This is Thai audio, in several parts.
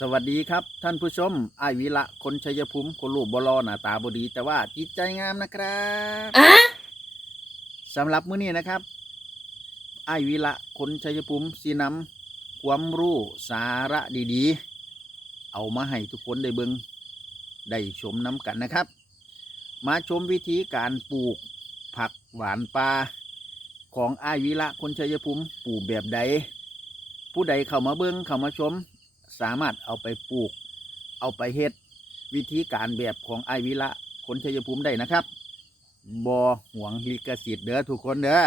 สวัสดีครับท่านผู้ชมไอายวิระคนชัยภูมิคนรูปบลอหน้าตาบดี แต่ว่าจิตใจงามนะครับสำหรับมื้อนี้นะครับไอายวิระคนชัยภูมิสีนำความรู้สาระดีๆ เอามาให้ทุกคนได้เบิงได้ชมน้ำกันนะครับ มาชมวิธีการปลูกผักหวานปลาของไอายวิระคนชัยภูมิปลูกแบบใด ผู้ใดเข้ามาเบิงเข้ามาชม สามารถเอาไปปลูก เอาไปเฮ็ดวิธีการแบบของไอวิระคนชัยภูมิได้นะครับบอห่วงลิขสิทธิ์เด้อทุกคนเด้อ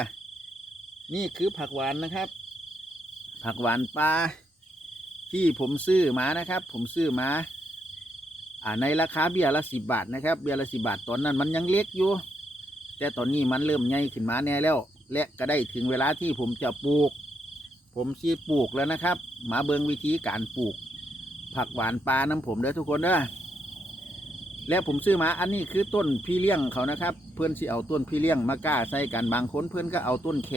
นี่คือผักหวานนะครับ ผักหวานปลาที่ผมซื้อมานะครับ ผมซื้อมาอ่าในราคาเบี้ยละสิบบาทนะครับ เบี้ยละสิบบาทตอนนั้นมันยังเล็กอยู่ แต่ตอนนี้มันเริ่มใหญ่ขึ้นมาแน่แล้ว และก็ได้ถึงเวลาที่ผมจะปลูก ผมชีปลูกแล้วนะครับมาเบิงวิธีการปลูก ผักหวานปลาน้ำผมเด้อทุกคนเด้อและผมซื้อมาอันนี้คือต้นพี่เลี้ยงเขานะครับ เพื่อนสิเอาต้นพี่เลี้ยงมากล้าใส่กันบางคนเพื่อนก็เอาต้นแข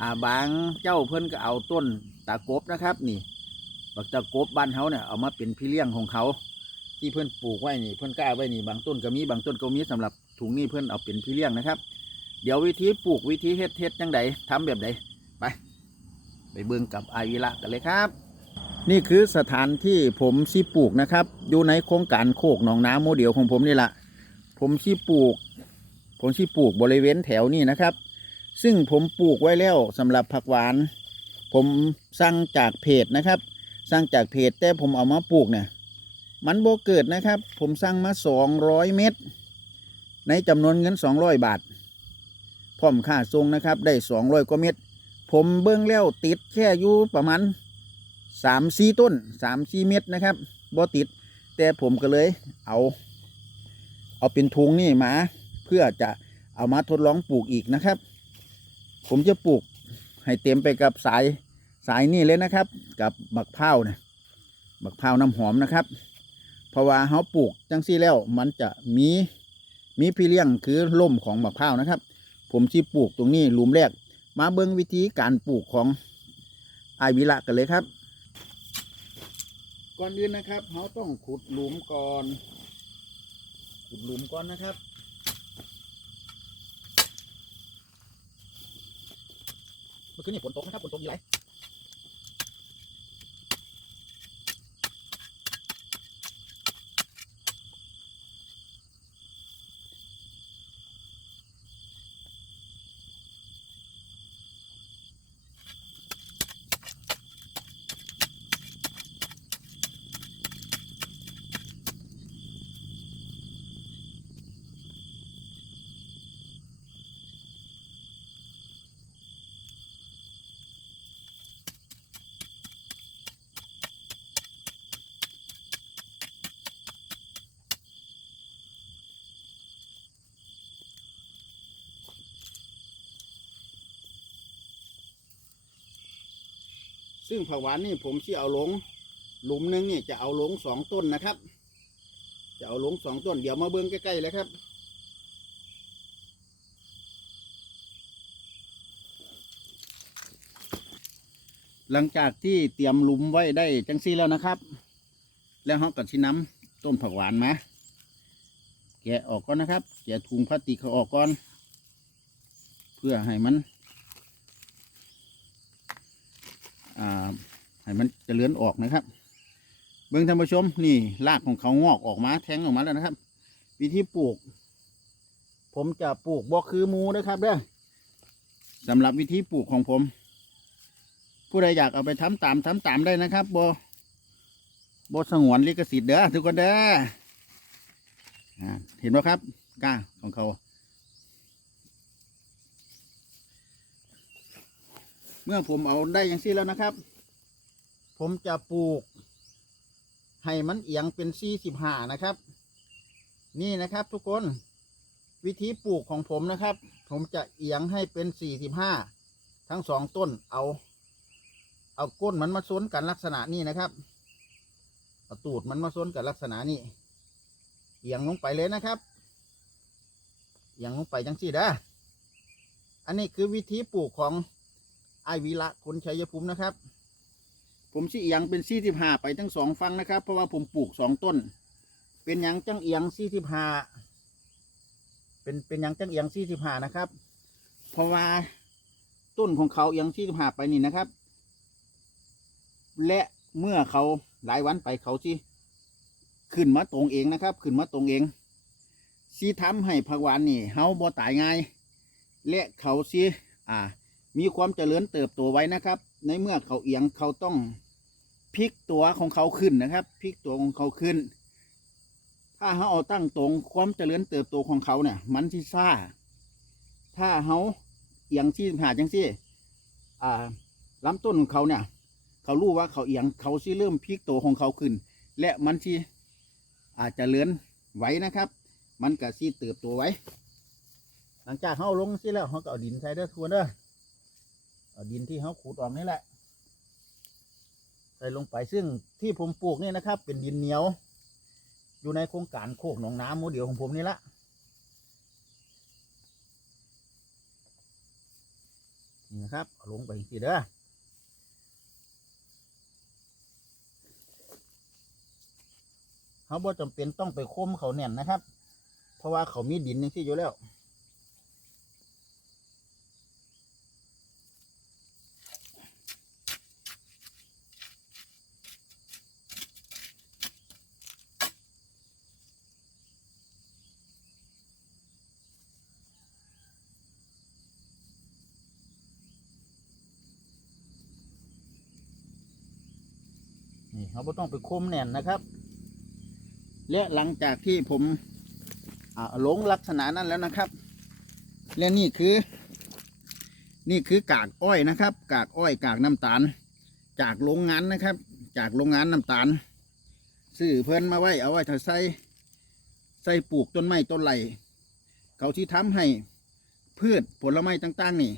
อ่าบางเจ้าเพื่อนก็เอาต้นตะกบนะครับ นี่บักตะกบบ้านเขาเนี่ยเอามาเป็นพี่เลี้ยงของเขา ที่เพื่อนปลูกไว้นี่ เพื่อนกล้าไว้นี่บางต้นก็มีบางต้นก็มีสำหรับถุงนี้เพื่อนเอาเป็นพี่เลี้ยงนะครับ เดี๋ยววิธีปลูกวิธีเฮ็ดเฮ็ดจังไดทำแบบใดไป ไปเบิ่งกับอาวิระกันเลยครับ นี่คือสถานที่ผมชีปลูกนะครับ อยู่ในโครงการโคกหนองน้ำโมเดลของผมนี่แหละผมชีปลูก ผมชีปลูกบริเวณแถวนี้นะครับ ซึ่งผมปลูกไว้แล้วสำหรับผักหวาน ผมสั่งจากเพจนะครับ สั่งจากเพจแต่ผมเอามาปลูกเนี่ยมันโบเกิดนะครับ ผมสั่งมาสองร้อยเม็ดในจำนวนเงินสองร้อยบาท พร้อมค่าทรงนะครับ ได้สองร้อยกว่าเม็ด ผมเบิ้งแล้วติดแค่อยู่ประมาณสามสี่ต้นสามสี่เม็ดนะครับบ่ติด แต่ผมก็เลยเอา เอาเป็นทุงนี่มา เพื่อจะเอามาทดลองปลูกอีกนะครับ ผมจะปลูกให้เต็มไปกับสายสายนี่เลยนะครับ กับบักเผาวเนี่ยบักเผาวน้ำหอมนะครับ เพราะว่าเขาปลูกจังซี่แล้วมันจะมีมีพี่เลี้ยงคือล่มของบักเผาวนะครับ ผมที่ปลูกตรงนี้หลุมแรก มาเบิ้งวิธีการปลูกของไอวิระกันเลยครับ ก่อนอื่นนะครับเขาต้องขุดหลุมก่อน ขุดหลุมก่อนนะครับเมื่อคืนนี้ฝนตกนะครับฝนตกยี่ไร ซึ่งผักหวานนี่ผมที่เอาลง หลุมหนึงนี่จะเอาลงสองต้นนะครับ จะเอาลงสองต้น เดี๋ยวมาเบิ้งใกล้ๆเลยครับหลังจากที่เตรียมหลุมไว้ได้จังซี่แล้วนะครับ แล้วเราก็ชิน้ำต้นผักหวานมาแกะออกก่อนนะครับ แกะถุงพลาสติกเขาออกก่อน เพื่อให้มัน อ่า ให้มันจเจริญออกนะครับ เบื้องท่านผู้ชมนี่รากของเขางอกออกมาแทงออกมาแล้วนะครับ วิธีปลูก ผมจะปลูกบ่คือมูนะครับเด้อสำหรับวิธีปลูกของผม ผู้ใดอยากเอาไปทำตามทำตามได้นะครับบ่บ่สงวนลิขสิทธิ์เด้อทุกคนเด้อเห็นไหมครับก้าของเขา มื่อผมเอาได้อย่างซี่แล้วนะครับ ผมจะปลูก ให้มันเอียงเป็นสี่สิบห้านะครับ นี่นะครับทุกคน วิธีปลูกของผมนะครับ ผมจะเอียงให้เป็นสี่สิบห้าทั้งสองต้นเอา เอาก้นมันมาซ้นกันลักษณะนี้นะครับเอาตูดมันมาซ้นกันลักษณะนี้เอียงลงไปเลยนะครับเอียงลงไปจังสี่ด้อันนี้คือวิธีปลูกของ ไอวีละคนชัยภูมินะครับ ผมสิเอียงเป็นสี่สิบห้าไปทั้งสองฟังนะครับ เพราะว่าผมปลูกสองต้น เป็นหยังจังเอียงสี่สิบห้าเป็นเป็นหยังจังเอียงสี่สิบห้านะครับ เพราะว่าต้นของเขาเอียงสี่สิบห้าไปนี่นะครับ และเมื่อเขาหลายวันไปเขาสิขึ้นมาตรงเองนะครับ ขึ้นมาตรงเองสิทำให้ผักหวานนี่เฮาบ่ตายง่ายและเขาสิอ่า มีความเจริญเติบโตไว้นะครับ ในเมื่อเขาเอียงเขาต้องพลิกตัวของเขาขึ้นนะครับพลิกตัวของเขาขึ้น ถ้าเขาเอาตั้งตรงความเจริญเติบโตของเขาเนี่ย มันที่ซ่า ถ้าเขาเอียงที่หาจังซี่ อ่าลำต้นของเขาเนี่ย เขารู้ว่าเขาเอียงเขาสิเริ่มพลิกตัวของเขาขึ้น และมันที่อาจจะเลื่อนไหวนะครับ มันก็สิเติบโตไว้ หลังจากเขาลงสิแล้วเขาก็เอาดินใส่เด้อทวนเด้อ เอาดินที่เขาขุดออกนี่แหละ ใส่ลงไปซึ่งที่ผมปลูกนี่นะครับ เป็นดินเหนียว อยู่ในโครงการโคกหนองน้ำโมเดลของผมนี่ละนี่นะครับเอาลงไปทีเด้อเขาบ่จำเป็นต้องไปค้มเขาแน่นนะครับ เพราะว่าเขามีดินอย่างที่อยู่แล้ว นี่เราไม่ต้องไปคุมแน่นนะครับ และหลังจากที่ผมหลงลักษณะนั้นแล้วนะครับ และนี่คือ นี่คือกากอ้อยนะครับ กากอ้อยกากน้ำตาล จากโรงงานนะครับ จากโรงงานน้ำตาลซื้อเพิ่นมาไว้เอาไว้ถ้าใส่ใส่ปลูกต้นไม้ต้นไหลเขาที่ทำให้พืชผลไม้ต่าง ๆ นี่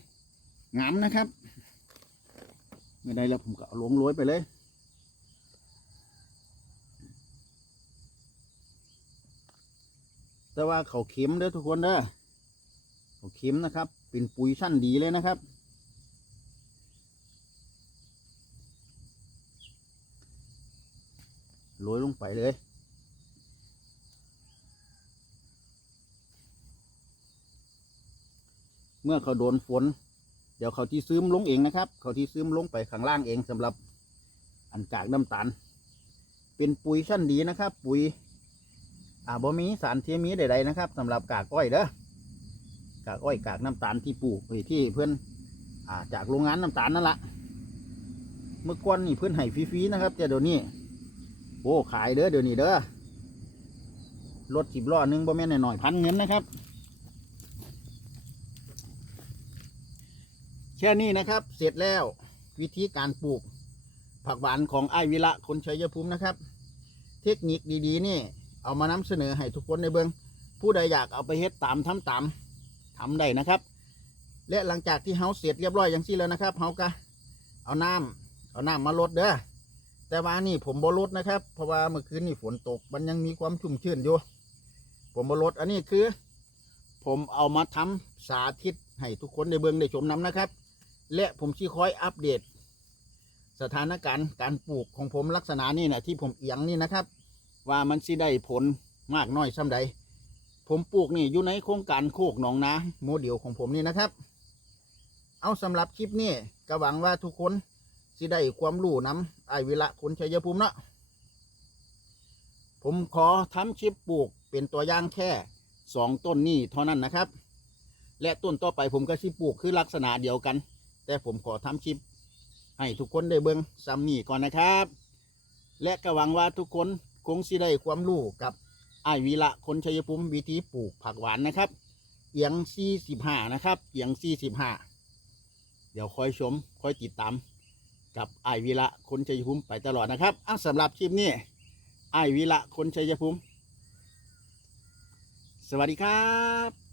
งามนะครับ ไม่ได้แล้วผมก็เอาลงโรยไปเลย แต่ว่าเขาเข็มเด้อทุกคนเด้อเขาเข็มนะครับ เป็นปุ๋ยชั้นดีเลยนะครับ โรยลงไปเลยเมื่อเขาโดนฝน เดี๋ยวเขาที่ซึมลงเองนะครับ เขาที่ซึมลงไปข้างล่างเองสำหรับอันกากน้ำตาล เป็นปุ๋ยชั้นดีนะครับ ปุ๋ย อ่าบ่มีสารเคมีใดๆนะครับสำหรับกากอ้อยเด้อกากอ้อยกากน้ำตาลที่ปลูกไว้ที่เพื่อนอ่าจากโรงงานน้ำตาลนั่นละเมื่อก่อนนี่เพื่อนให้ฟรีๆนะครับแต่เดี๋ยวนี้โอ้ขายเด้อเดี๋ยวนี้เด้อรถสิบล้อหนึงบ่แม่นหน่อยพันเงินนะครับแค่นี้นะครับ เสร็จแล้ววิธีการปลูกผักหวานของไอวิระคนชัยภูมินะครับ เทคนิคดีๆนี่ เอามานำเสนอให้ทุกคนในเบิงผู้ใดอยากเอาไปเฮ็ดตามทำตามทำได้นะครับ และหลังจากที่เฮาเสร็จเรียบร้อยอย่างที่แล้วนะครับเฮาก็เอาน้ำเอาน้ำมาลดเด้อแต่ว่านี่ผมบ่ลดนะครับ เพราะว่าเมื่อคืนนี่ฝนตก มันยังมีความชุ่มชื้นอยู่ ผมบ่ลดอันนี้คือ ผมเอามาทำสาธิตให้ทุกคนในเบิงได้ชมน้ำนะครับ และผมชี้คอยอัปเดต สถานการณ์การปลูกของผมลักษณะนี้นะที่ผมเอียงนี่นะครับ ว่ามันสิได้ผลมากน้อยส่ำใดผมปลูกนี่อยู่ในโครงการโคกหนองนาโมเดลของผมนี่นะครับ เอาสำหรับคลิปนี้ก็หวังว่าทุกคนสิได้ความรู้นำไอวิระคนชัยภูมิเนาะผมขอทำคลิปปลูกเป็นตัวอย่างแค่สองต้นนี่เท่านั้นนะครับ และต้นต่อไปผมก็สิปลูกคือลักษณะเดียวกัน แต่ผมขอทำคลิป ให้ทุกคนได้เบิ่งซ้ำนี่ก่อนนะครับ และก็หวังว่าทุกคน คงสิได้ความรู้กับไอวีละคนชัยภูมิวิธีปลูกผักหวานนะครับเอียง45นะครับเอียง45เดี๋ยวคอยชมคอยติดตามกับไอวีละคนชัยภูมิไปตลอดนะครับอะสำหรับคลิปนี้ไอวีละคนชัยภูมิ สวัสดีครับ